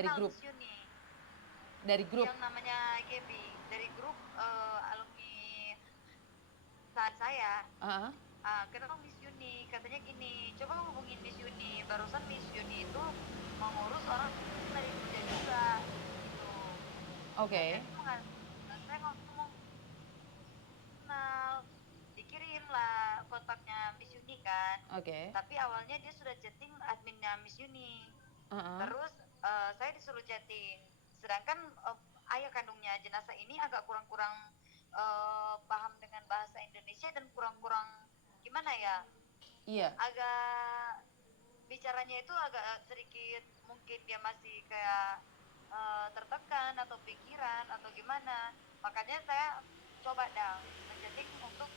dari kenal grup, Miss Yuni dari grup. yang namanya Gaby dari grup alumni saat saya. Ah, Kenal Miss Yuni, katanya gini, coba hubungin Miss Yuni. Barusan Miss Yuni itu mengurus orang dari Jogja juga, gitu. Dan oke, saya ngomong kenal, dikirim lah kontaknya Miss Yuni kan. oke. Tapi awalnya dia sudah chatting adminnya Miss Yuni. Ah, Terus saya disuruh chatting. Sedangkan ayah kandungnya jenazah ini agak kurang-kurang paham dengan bahasa Indonesia dan kurang-kurang gimana ya, iya, agak bicaranya itu agak sedikit mungkin dia masih kayak tertekan atau pikiran atau gimana. Makanya saya coba dah menceting untuk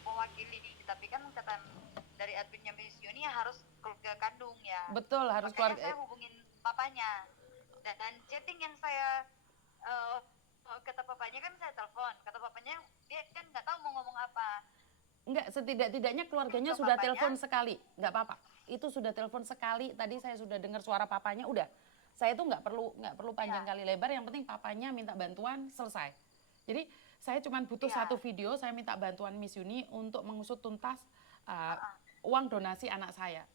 mewakili, tapi kan kata dari adminnya Miss Yuni harus keluarga kandung ya. betul harus Makanya keluarga. saya hubungin papanya dan chatting yang saya uh, kata papanya kan saya telepon, kata papanya dia kan nggak tahu mau ngomong apa. Enggak, setidak-tidaknya keluarganya Ke sudah papanya, telepon sekali, nggak apa-apa. Itu sudah telepon sekali. Tadi saya sudah dengar suara papanya, udah. Saya itu nggak perlu panjang ya, kali lebar. Yang penting papanya minta bantuan, selesai. Jadi saya cuma butuh satu ya, video. Saya minta bantuan Miss Yuni untuk mengusut tuntas uh, uh, uang donasi anak saya.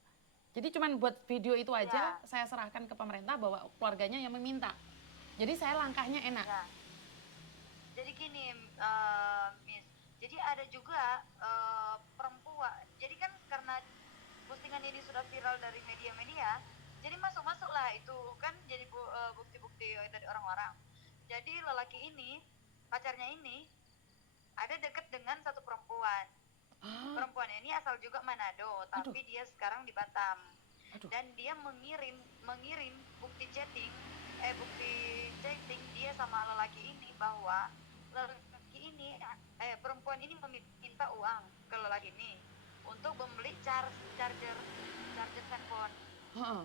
Jadi cuma buat video itu aja, ya, saya serahkan ke pemerintah bahwa keluarganya yang meminta. Jadi saya langkahnya enak. ya. Jadi gini, Miss. Jadi ada juga perempuan. Jadi kan karena postingan ini sudah viral dari media-media, jadi masuk-masuklah itu kan jadi bukti-bukti dari orang-orang. Jadi lelaki ini, pacarnya ini ada deket dengan satu perempuan. Ah, Perempuan ini asal juga Manado, aduh, tapi dia sekarang di Batam. aduh. Dan dia mengirim mengirim bukti chatting dia sama lelaki ini bahwa lelaki ini perempuan ini meminta uang ke lelaki ini untuk membeli charger charger handphone, Heeh,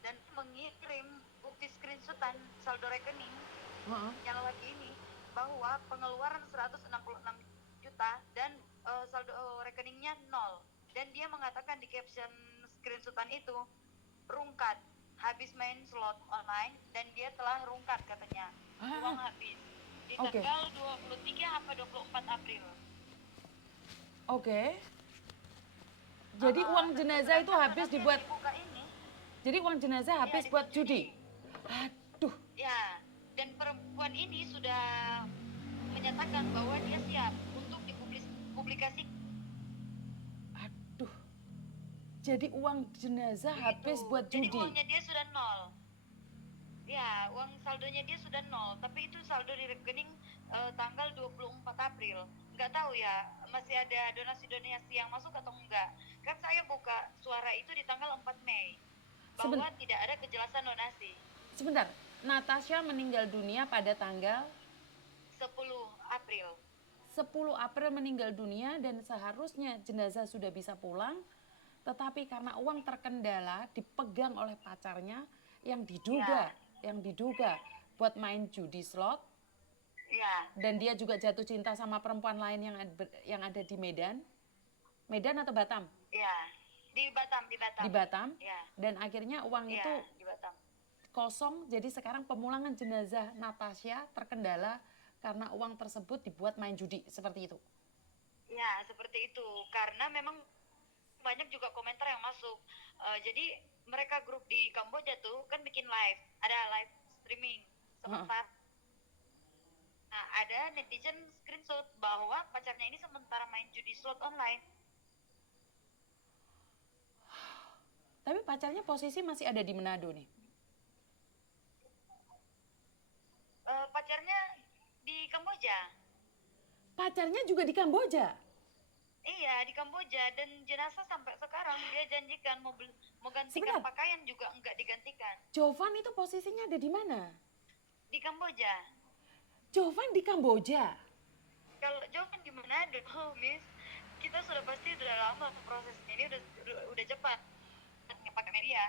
dan mengirim bukti screenshotan saldo rekening heeh. yang lelaki ini bahwa pengeluaran 166 juta dan saldo rekeningnya nol, dan dia mengatakan di caption screenshotan itu rungkat habis main slot online dan dia telah rungkat katanya, uang Ah, habis di oke. tanggal 23 apa 24 April. Oke. Jadi uang jenazah itu Sedangkan habis donasi yang dibuat. dibuka ini Jadi uang jenazah ya habis buat judi. disetujui. Aduh, Ya, dan perempuan ini sudah menyatakan bahwa dia siap untuk dipublikasi aduh. Jadi uang jenazah begitu. habis buat Jadi judi. uangnya dia sudah nol. Ya, uang saldonya dia sudah nol, tapi itu saldo di rekening tanggal 24 April. Nggak tahu ya, masih ada donasi-donasi yang masuk atau enggak. Kan saya buka suara itu di tanggal 4 Mei, bahwa Seben tidak ada kejelasan donasi. sebentar. Natasha meninggal dunia pada tanggal 10 April. 10 April meninggal dunia dan seharusnya jenazah sudah bisa pulang. Tetapi karena uang terkendala dipegang oleh pacarnya yang Ya, diduga buat main judi slot, ya, dan dia juga jatuh cinta sama perempuan lain yang ada di Medan. Medan atau Batam? ya. Di Batam, di Di Batam. Batam. Ya, Dan akhirnya uang ya, itu di Batam. kosong. Jadi sekarang pemulangan jenazah Natasha terkendala karena uang tersebut dibuat main judi. Seperti itu. Ya, seperti itu. Karena memang banyak juga komentar yang masuk. Jadi mereka grup di Kamboja tuh kan bikin live, ada live streaming. Sementara ada netizen screenshot bahwa pacarnya ini sementara main judi slot online. Tapi pacarnya posisi masih ada di Manado nih. Pacarnya di Kamboja. Pacarnya juga di Kamboja. Iya, di Kamboja, dan jenazah sampai sekarang dia janjikan mau gantikan Sebentar, pakaian juga enggak digantikan. Jovan itu posisinya ada di mana? Di Kamboja. Jovan di Kamboja. Kalau jawaban di Manado, Miss, kita sudah pasti udah lama prosesnya ini udah cepat pakai media.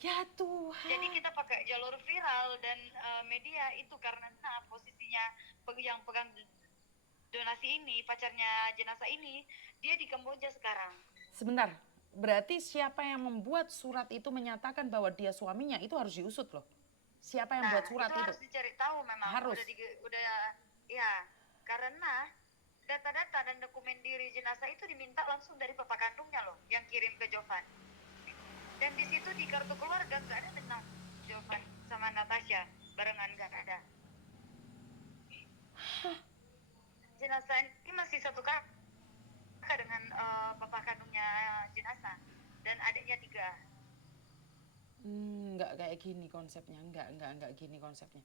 Ya Jadi Tuhan. kita pakai jalur viral dan media itu karena posisinya yang pegang donasi ini, pacarnya jenazah ini, dia di Kamboja sekarang. Sebentar. berarti siapa yang membuat surat itu menyatakan bahwa dia suaminya itu harus diusut loh. Siapa yang Nah, buat surat itu itu? harus dicari tahu memang. Harus. Udah ya, karena data-data dan dokumen diri jenazah itu diminta langsung dari papa kandungnya loh, yang kirim ke Jovan. Dan di situ di kartu keluarga nggak ada tentang Jovan sama Natasha barengan, nggak ada. Jenazah ini masih satu kakak dengan papa kandungnya jenazah dan adiknya 3. Nggak kayak gini konsepnya, nggak gini konsepnya.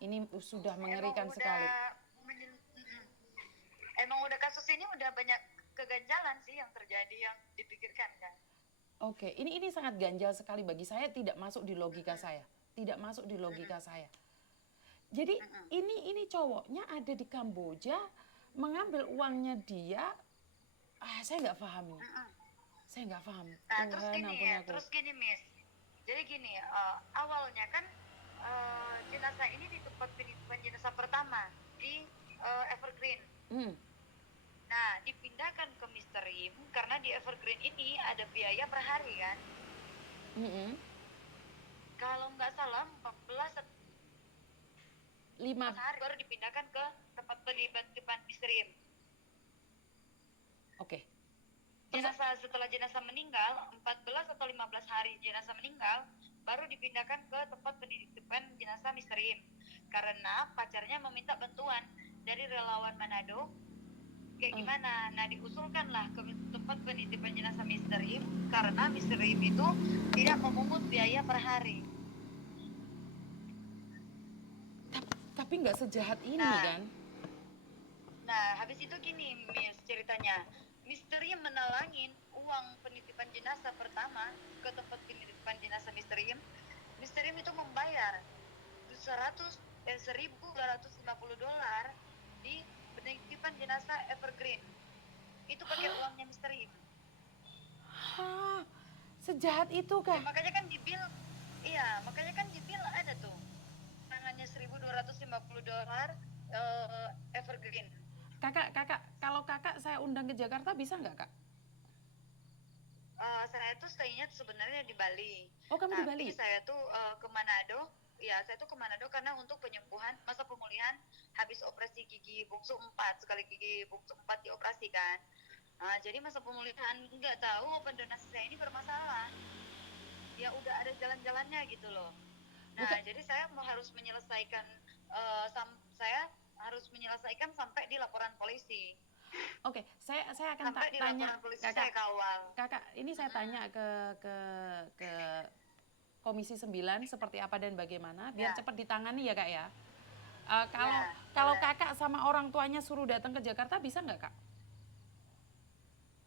Ini sudah mengerikan sekali. Emang udah kasus ini udah banyak keganjalan sih yang terjadi yang dipikirkan kan. Oke, ini sangat ganjal sekali bagi saya, tidak masuk di logika saya. Tidak masuk di logika saya. Jadi ini cowoknya ada di Kamboja, mengambil uangnya dia, saya nggak paham ini. Saya nggak paham. Nah, terus gini Miss. Jadi gini, awalnya kan jenazah ini di tempat penitipan jenazah pertama di Evergreen. Nah, dipindahkan ke Misteri karena di Evergreen ini ada biaya per hari kan. Kalau nggak salah 14 hari baru dipindahkan ke tempat penitipan Misteri. Oke. Setelah jenazah meninggal 14 atau 15 hari jenazah meninggal baru dipindahkan ke tempat penitipan jenazah Misteri karena pacarnya meminta bantuan dari relawan Manado kayak gimana. Nah, diusulkanlah ke tempat penitipan jenazah Misteri karena Misteri itu tidak memungut biaya per hari. Tapi nggak sejahat ini kan? Nah, habis itu gini Miss ceritanya. Misteri menalangin uang penitipan jenazah pertama ke tempat penitipan jenazah Misteri. Misteri itu membayar $1.250 di penitipan jenazah Evergreen. Itu pakai uangnya Misteri. Sejahat itu kan? Makanya kan di bill ada tuh tangannya $1.250 Evergreen. Kakak, kalau kakak saya undang ke Jakarta bisa nggak kak? Saya tuh stay-nya sebenarnya di Bali. Oh, kamu di Bali? Tapi saya tuh ke Manado. Ya, saya tuh ke Manado karena untuk penyembuhan masa pemulihan habis operasi gigi bungsu 4. Sekali gigi bungsu 4 dioperasi kan. Jadi masa pemulihan nggak tahu open donasi saya ini bermasalah. Ya udah ada jalan-jalannya gitu loh. Nah, jadi saya harus menyelesaikan sampai di laporan polisi. Oke, saya akan tanya kakak. Ini saya tanya ke Komisi 9 seperti apa dan bagaimana biar cepat ditangani ya kak ya. Kalau kakak sama orang tuanya suruh datang ke Jakarta bisa nggak kak?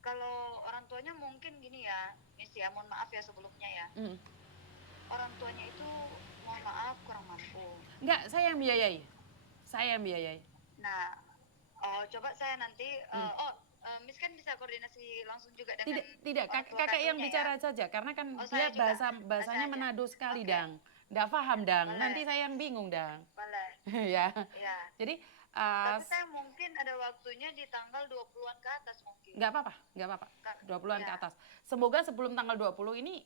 Kalau orang tuanya mungkin gini ya, Miss ya, mohon maaf ya sebelumnya ya. Orang tuanya itu mohon maaf kurang mampu. Enggak, saya yang biayai. Nah, coba saya nanti Miss kan bisa koordinasi langsung juga dengan tidak kakak yang bicara saja karena kan dia bahasanya Manado sekali dang. Nggak paham dang. Nanti saya yang bingung dang. Boleh. Ya. Jadi tapi saya mungkin ada waktunya di tanggal 20-an ke atas mungkin. Nggak apa-apa. 20-an ke atas. Semoga sebelum tanggal 20 ini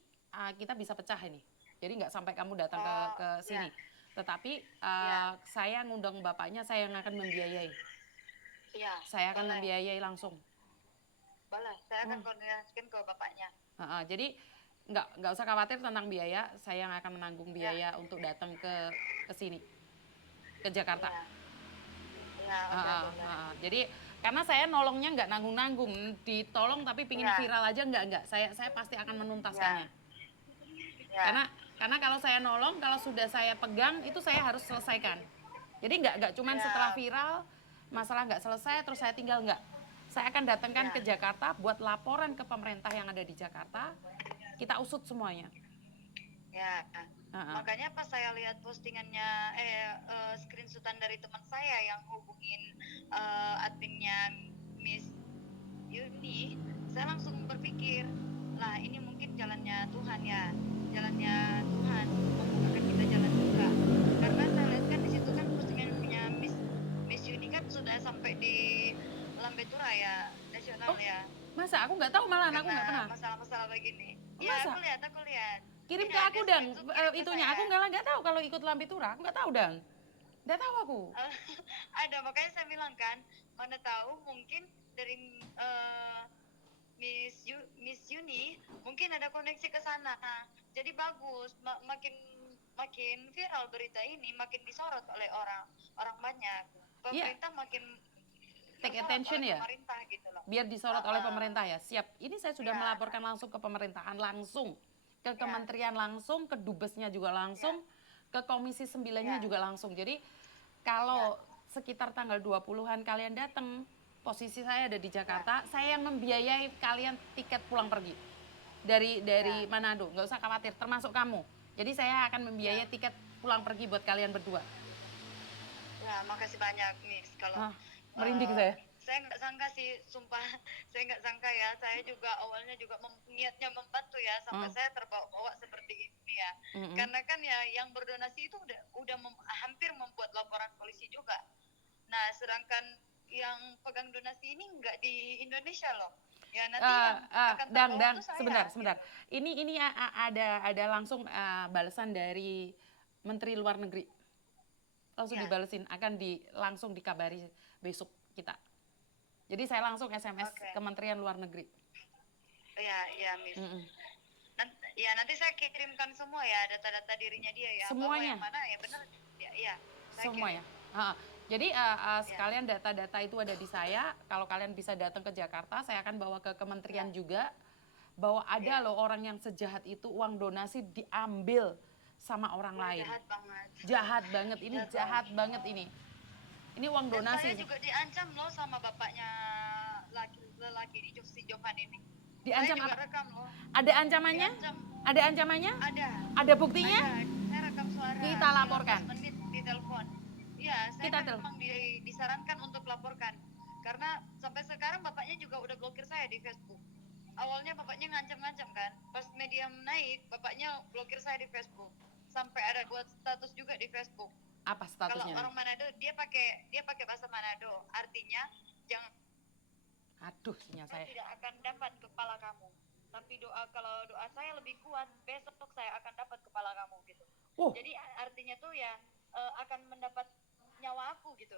kita bisa pecah ini. Jadi nggak sampai kamu datang ke sini. Tetapi saya ngundang bapaknya, saya yang akan membiayai. Saya akan membiayai langsung. Boleh, saya akan koordinasikan ke bapaknya. Jadi nggak usah khawatir tentang biaya, saya yang akan menanggung biaya untuk datang ke sini, ke Jakarta. Jadi karena saya nolongnya nggak nanggung-nanggung, ditolong tapi pingin viral aja nggak. Saya pasti akan menuntaskannya. Karena kalau saya nolong, kalau sudah saya pegang itu saya harus selesaikan. Jadi nggak cuman setelah viral masalah nggak selesai terus saya tinggal nggak. Saya akan datangkan ke Jakarta buat laporan ke pemerintah yang ada di Jakarta. Kita usut semuanya. Makanya pas saya lihat postingannya screenshotan dari teman saya yang hubungin adminnya Miss Yuni, saya langsung berpikir, lah ini mungkin jalannya Tuhan ya. Jalannya Tuhan membukakan kita jalan juga. Karena saya lihat kan di situ kan postingan punya Miss Yuni kan sudah sampai di Lambe Turaya nasional ya. Masa? Aku nggak tahu malahan, aku nggak karena pernah. masalah-masalah begini. Ya, Masa? aku lihat. Kirim ke Iya, aku dia dang, screenshot kirim ke itunya. saya. Aku nggak tahu kalau ikut Lambe Tura, aku nggak tahu dang. Nggak tahu aku. Ada, makanya saya bilang kan, mana tahu mungkin dari Miss Yuni mungkin ada koneksi ke sana. Jadi bagus, makin viral berita ini, makin disorot oleh orang banyak. Iya, Pemerintah makin take tersorot attention oleh ya. pemerintah gitu loh. Biar disorot oleh pemerintah ya. Siap. Ini saya sudah Ya, melaporkan langsung ke pemerintahan langsung, ke ya, kementerian langsung, ke dubesnya juga langsung, ke komisi 9-nya ya, juga langsung. Jadi ya, kalau sekitar tanggal 20-an kalian datang, posisi saya ada di Jakarta, saya yang membiayai kalian tiket pulang pergi. Dari ya, Manado, nggak usah khawatir, termasuk kamu. Jadi saya akan membiayai tiket pulang pergi buat kalian berdua. ya. Makasih banyak, Miss. Kalau Merinding saya. saya nggak sangka sih, sumpah saya nggak sangka ya. Saya juga awalnya juga niatnya membantu ya, sampai saya terbawa-bawa seperti ini ya. Karena kan ya yang berdonasi itu udah hampir membuat laporan polisi juga. Nah, sedangkan yang pegang donasi ini nggak di Indonesia loh. Ya nanti yang akan terbawa itu saya. Sebentar. Gitu. Ini ada langsung balasan dari Menteri Luar Negeri. Langsung dibalesin, akan langsung dikabari besok kita. Jadi saya langsung SMS Kementerian Luar Negeri. Iya, Miss. Nanti saya kirimkan semua ya data-data dirinya dia ya. Semuanya. Bahwa yang mana ya benar. Ya. Semua ya. Jadi sekalian data-data itu ada di saya. Kalau kalian bisa datang ke Jakarta, saya akan bawa ke kementerian juga. Bahwa ada loh orang yang sejahat itu, uang donasi diambil sama orang lain. Jahat banget. Jahat banget. Ini jahat banget ini. Ini uang donasi. Dan saya juga diancam loh sama bapaknya lelaki ini, si Jovan ini. Diancam saya juga apa? rekam loh. Ada ancamannya? Diancam. Ada ancamannya? Ada. Ada buktinya? Ada. Saya rekam suara. Kita laporkan. 15 menit di telepon. Iya, saya memang disarankan untuk laporkan. Karena sampai sekarang bapaknya juga udah blokir saya di Facebook. Awalnya bapaknya ngancam-ngancam kan. Pas media naik, bapaknya blokir saya di Facebook. Sampai ada buat status juga di Facebook. Apa statusnya? Kalau orang Manado dia pakai bahasa Manado, artinya jangan. Aduh, sinyal saya. Tidak akan dapat kepala kamu. Tapi kalau doa saya lebih kuat, besok saya akan dapat kepala kamu gitu. Jadi artinya tuh ya akan mendapat nyawa aku gitu.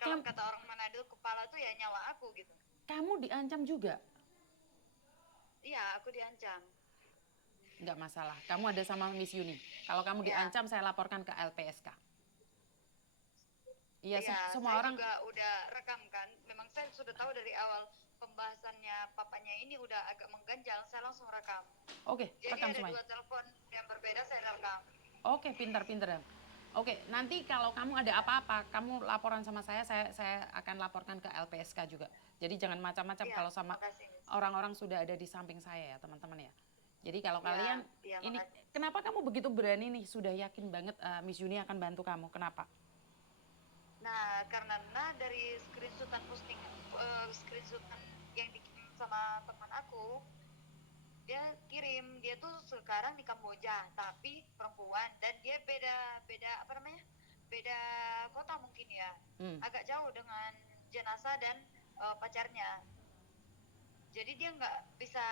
Kalau kata orang Manado, kepala tuh ya nyawa aku gitu. Kamu diancam juga? Iya, aku diancam. Enggak masalah. Kamu ada sama Miss Yuni. Kalau kamu diancam, saya laporkan ke LPSK. Iya, semua orang juga udah rekam kan. Memang saya sudah tahu dari awal pembahasannya papanya ini udah agak mengganjal, saya langsung rekam. Oke, rekam jadi semuanya. Ada 2 telepon yang berbeda, saya rekam. Oke, pintar-pintar. Oke, nanti kalau kamu ada apa-apa, kamu laporan sama saya akan laporkan ke LPSK juga. Jadi jangan macam-macam kalau sama orang-orang sudah ada di samping saya ya, teman-teman ya. Jadi kalau kalian, ini kenapa kamu begitu berani nih, sudah yakin banget Miss Yuni akan bantu kamu, kenapa? Nah, karena dari screenshotan yang dikirim sama teman aku, dia tuh sekarang di Kamboja, tapi perempuan, dan dia beda kota mungkin ya, agak jauh dengan jenazah dan pacarnya. Jadi dia nggak bisa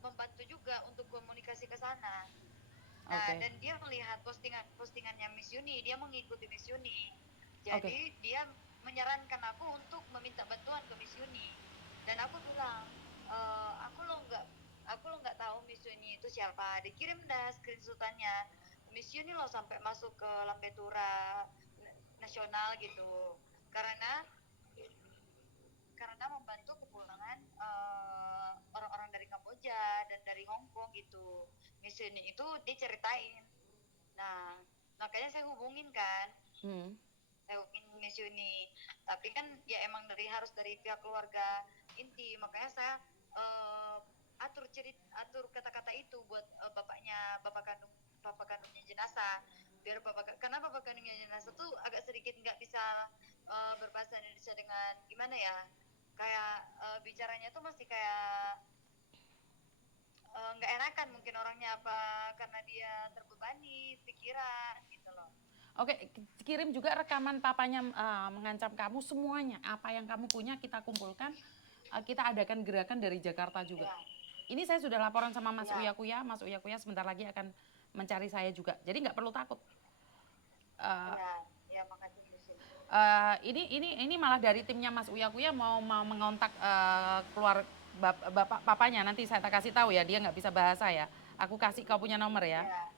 membantu juga untuk komunikasi ke sana. Nah, dan dia melihat postingannya Miss Yuni, dia mengikuti Miss Yuni. Jadi dia menyarankan aku untuk meminta bantuan ke Miss Yuni. Dan aku bilang, aku lo nggak tahu Miss Yuni itu siapa. Dikirim dah screenshotannya. Miss Yuni lo sampai masuk ke Lambe Tura nasional gitu. Karena membantu kepulangan orang-orang dari Kamboja dan dari Hong Kong gitu. Miss Yuni itu diceritain. Nah, makanya saya hubungin kan. Saya hubungin Miss Yuni. Tapi kan ya emang harus dari pihak keluarga inti. Makanya saya atur kata-kata itu buat bapak kandungnya jenazah. Karena bapak kandungnya jenazah tuh agak sedikit nggak bisa berbahasa Indonesia dengan gimana ya, kayak bicaranya tuh masih kayak nggak enakan mungkin orangnya, apa karena dia terbebani pikiran gitu loh. Oke, kirim juga rekaman papanya mengancam kamu, semuanya apa yang kamu punya kita kumpulkan, kita adakan gerakan dari Jakarta juga. Ya, Ini saya sudah laporan sama Mas ya, Uya Kuya. Mas Uya Kuya sebentar lagi akan mencari saya juga. Jadi nggak perlu takut. Eh, ya, ya, makasih Miss. ini malah dari timnya Mas Uya Kuya mau mengontak keluar bapak papanya. Nanti saya tak kasih tahu ya. Dia nggak bisa bahasa ya. Aku kasih kau punya nomor ya. Ya,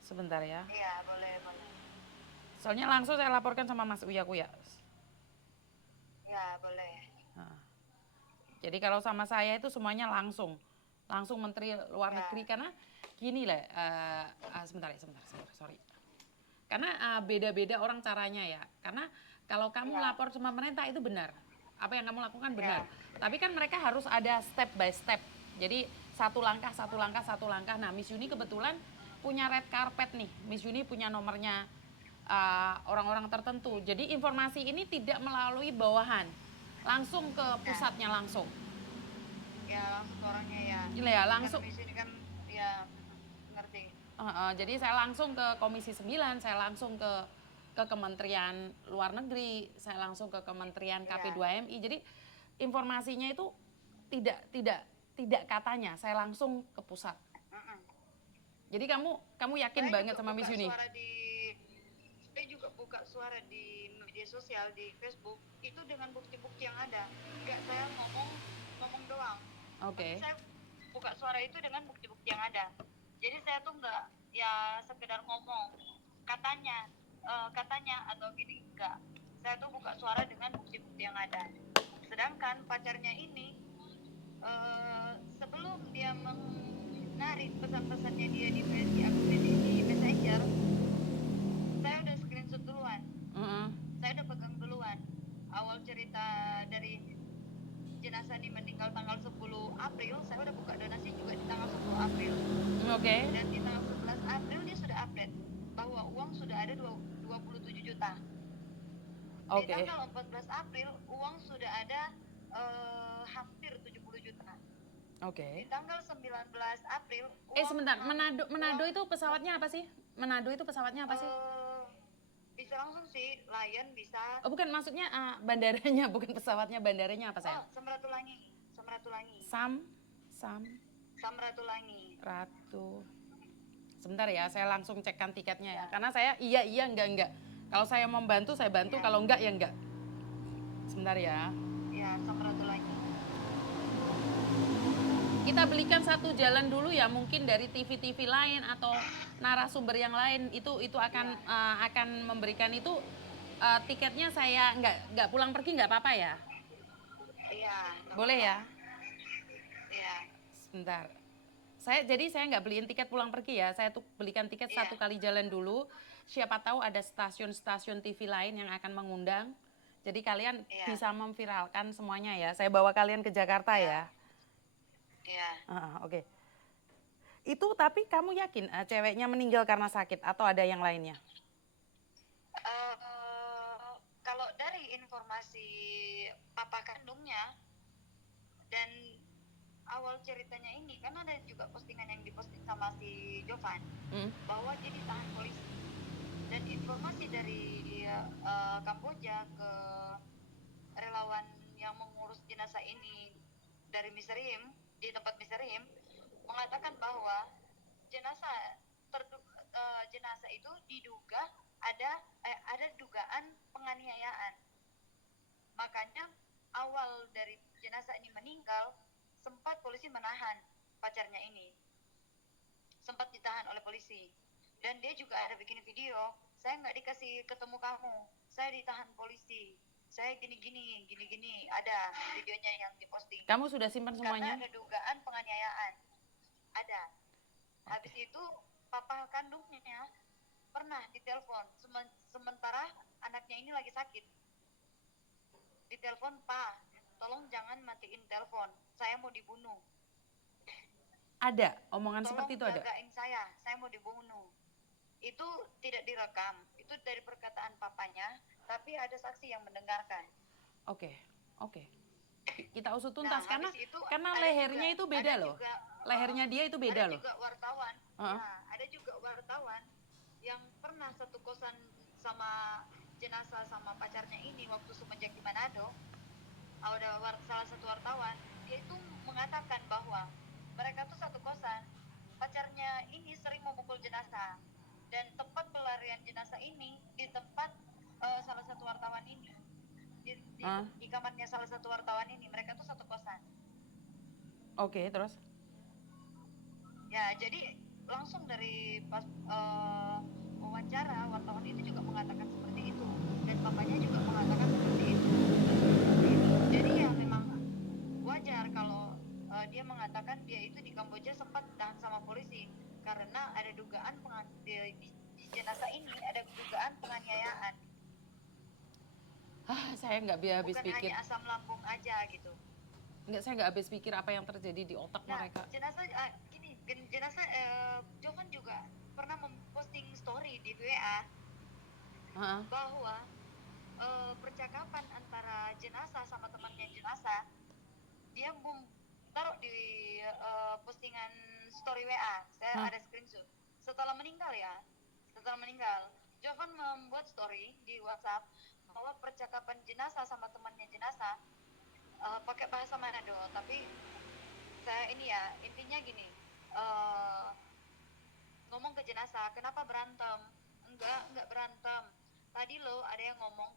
Sebentar ya. iya, boleh, boleh. Soalnya langsung saya laporkan sama Mas Uya Kuya. Ya, boleh. Nah, jadi kalau sama saya itu semuanya langsung Menteri Luar Ya, Negeri karena gini lah. Sebentar, sorry. Karena beda-beda orang caranya ya. Karena kalau kamu ya, lapor sama pemerintah itu benar. Apa yang kamu lakukan benar. ya, Tapi kan mereka harus ada step by step. Jadi satu langkah, satu langkah, satu langkah. Nah, Miss Yuni kebetulan punya red carpet nih. Miss Yuni punya nomornya orang-orang tertentu. Jadi informasi ini tidak melalui bawahan, langsung ke pusatnya langsung. ya, langsung ke orangnya ya. Gila ya, langsung. Kan Miss ini kan, ya, ngerti. Jadi saya langsung ke Komisi 9, saya langsung ke Kementerian Luar Negeri, saya langsung ke Kementerian KP2MI. Jadi informasinya itu tidak katanya, saya langsung ke pusat. Jadi kamu yakin Saya banget juga sama Miss buka Yuni? saya juga buka suara di media sosial di Facebook itu dengan bukti-bukti yang ada. Enggak saya ngomong doang. Oke. Tapi saya buka suara itu dengan bukti-bukti yang ada. Jadi saya tuh enggak ya sekedar ngomong katanya atau gini, enggak. Saya tuh buka suara dengan bukti-bukti yang ada. Sedangkan pacarnya ini sebelum dia menarik pesan-pesannya dia di Messenger, saya udah screenshot duluan. Saya udah pegang duluan. Awal cerita dari jenazah ini meninggal tanggal 10 April, saya udah buka donasi juga di tanggal 10 April. Oke. Dan di tanggal 11 April dia sudah update bahwa uang sudah ada 27 juta. Di tanggal 14 April uang sudah ada hampir 70 juta. Di tanggal 19 April uang sebentar, Manado itu pesawatnya apa sih? Manado itu pesawatnya apa sih? Bisa langsung sih, Lion bisa. Oh bukan, maksudnya bandaranya, bukan pesawatnya, bandaranya apa sayang? Samratulangi. Samratulangi. Ratu. Sebentar ya, saya langsung cekkan tiketnya ya. Karena saya iya enggak. Kalau saya membantu saya bantu, kalau enggak ya enggak. Sebentar ya. Ya, Samratulangi. Kita belikan satu jalan dulu ya, mungkin dari TV-TV lain atau narasumber yang lain itu akan memberikan itu tiketnya saya nggak pulang pergi nggak apa-apa ya? Iya. Boleh ya? Iya. Sebentar. Jadi saya nggak beliin tiket pulang pergi ya, saya tuh belikan tiket satu kali jalan dulu. Siapa tahu ada stasiun-stasiun TV lain yang akan mengundang. Jadi kalian bisa memviralkan semuanya ya. Saya bawa kalian ke Jakarta ya. Iya. Oke. Itu tapi kamu yakin ceweknya meninggal karena sakit atau ada yang lainnya? Kalau dari informasi papa kandungnya dan awal ceritanya ini kan ada juga postingan yang diposting sama si Jovan bahwa dia ditahan polisi, dan informasi dari Kamboja ke relawan yang mengurus jenazah ini dari Misrim, di tempat Misrim, mengatakan bahwa jenazah itu diduga ada dugaan penganiayaan. Makanya awal dari jenazah ini meninggal sempat polisi menahan pacarnya ini, sempat ditahan oleh polisi, dan dia juga ada bikin video, saya nggak dikasih ketemu kamu, saya ditahan polisi, saya gini, ada videonya yang diposting. Kamu sudah simpan semuanya? Karena ada dugaan penganiayaan, ada. Habis itu papa kandungnya pernah ditelepon sementara anaknya ini lagi sakit, ditelepon, "Pak, tolong jangan matiin telepon, saya mau dibunuh." Ada omongan seperti itu, ada? Tolong jagain saya mau dibunuh. Itu tidak direkam, itu dari perkataan papanya, tapi ada saksi yang mendengarkan. Oke. Kita usut tuntas karena lehernya itu beda loh. Lehernya dia itu beda loh. Ada juga wartawan yang pernah satu kosan sama jenazah sama pacarnya ini waktu semenjak di Manado. salah satu wartawan, dia itu mengatakan bahwa mereka tuh satu kosan, pacarnya ini sering memukul jenazah, dan tempat pelarian jenazah ini di tempat salah satu wartawan ini, Ah, di kamarnya salah satu wartawan ini. Mereka tuh satu kosan. oke, terus? Ya, jadi langsung dari pas wawancara, wartawan itu juga mengatakan seperti itu, dan papanya juga mengatakan seperti itu. Jadi ya memang wajar kalau dia mengatakan dia itu di Kamboja sempat ditahan sama polisi karena ada dugaan di jenazah ini ada dugaan penganiayaan, Saya nggak habis bukan pikir. hanya asam lambung aja gitu. Saya nggak habis pikir apa yang terjadi di otak Nah, mereka. jenazah Jovan juga pernah memposting story di WA Hah? bahwa percakapan antara jenazah sama temannya jenazah, dia taruh di postingan story WA. Saya Hah? ada screenshot. Setelah meninggal, Jovan membuat story di WhatsApp bahwa percakapan jenazah sama temannya jenazah pakai bahasa Manado, tapi saya ini ya intinya gini, ngomong ke jenazah, kenapa berantem? Enggak berantem. Tadi lo ada yang ngomong